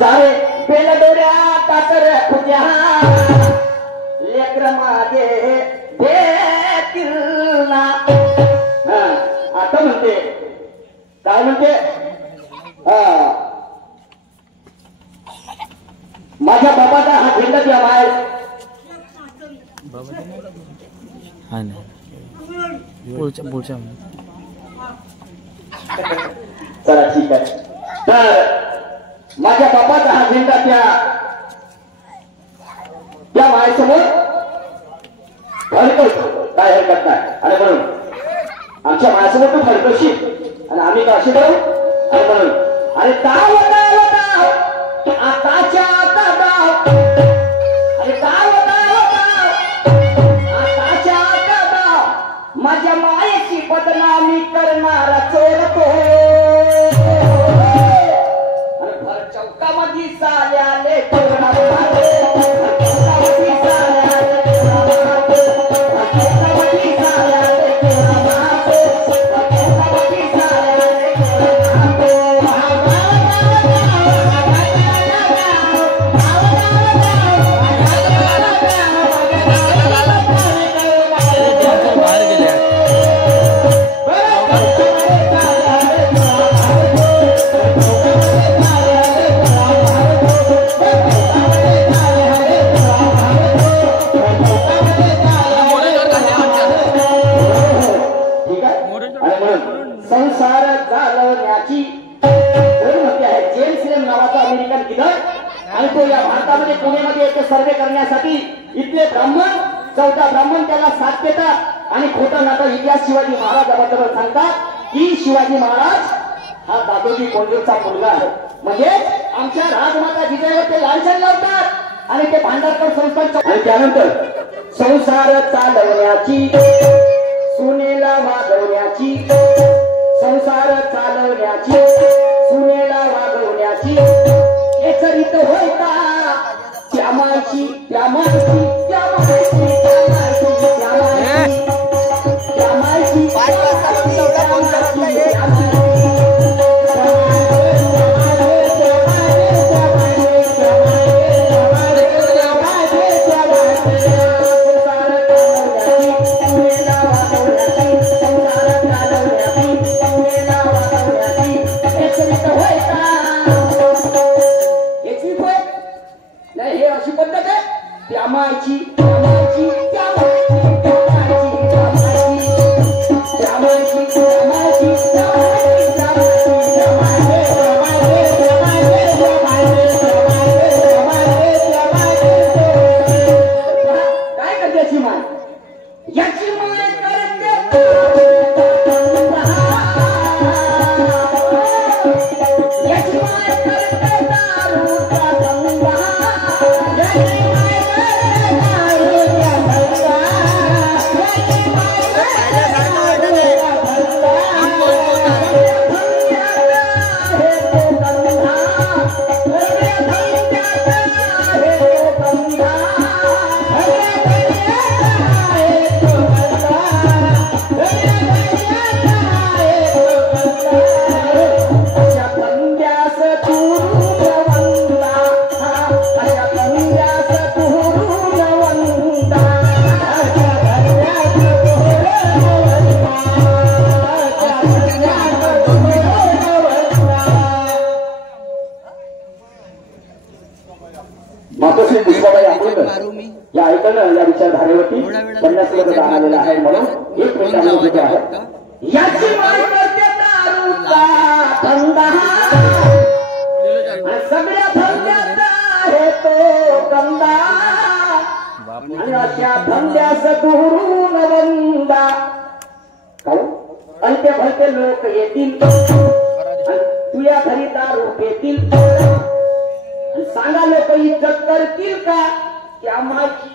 सारे बेलडोऱ्या कातर खुद्या लेकर माझे देतील ना. आता म्हणते काय म्हणते माझ्या बाबाचा हा झेंडा द्या बाहेर. चला ठीक आहे. तर माझ्या बाबाचा हा झेंडा त्या मायसमोर फडकवतो, काय हरकत नाही. आणि म्हणून आमच्या मायसमोर तू फडकवशील आणि आम्ही का अशी करू. आणि म्हणून अरे ताव ताव ताव आताच्या ताव अरे ताव ताव ताव आताच्या ताव माझ्या मायेची बदनामी करणारा चोर तो. चौकामध्ये साल्याले कोणा संसार चालवण्याची कोण म्हणते आहे जेम्स लेम नावाचा अमेरिकन गिधाड. आणि तो या भारतामध्ये पुण्यामध्ये येथे सर्वे करण्यासाठी इथले ब्राह्मण 14 ब्राह्मण त्याला साथ देतात आणि खोटा नाटा इतिहास शिवाजी महाराजाबद्दल सांगतात की शिवाजी महाराज हा दादोजी कोंडदेवचा मुलगा आहे. म्हणजे आमच्या राजमाता जिजाईवर ते लांछन लावतात आणि ते भांडारकर संस्थान. आणि त्यानंतर संसार चालवण्याची सुनेला वागवण्याची संसार चालवण्याची सुनेला वागवण्याची एचरित होता त्यामाची त्यामाची त्यामाची त्यामाची त्यामाची त्यामाची या ऐकणं या विचारधारेवरती 50 लोक दान आलेलं आहे म्हणून 1 मिनिट आम्ही घेतो आहे. याची मान करते दारूचा धंदा सगळ्या धंद्याचा आहे तो गंदा आणि अशा धंद्यास दुरून वंदा. अल्पे भलते लोक येतील तुझ्या घरी दारू पेतील सांगा लोक इज्जत करतील का? त्या माझी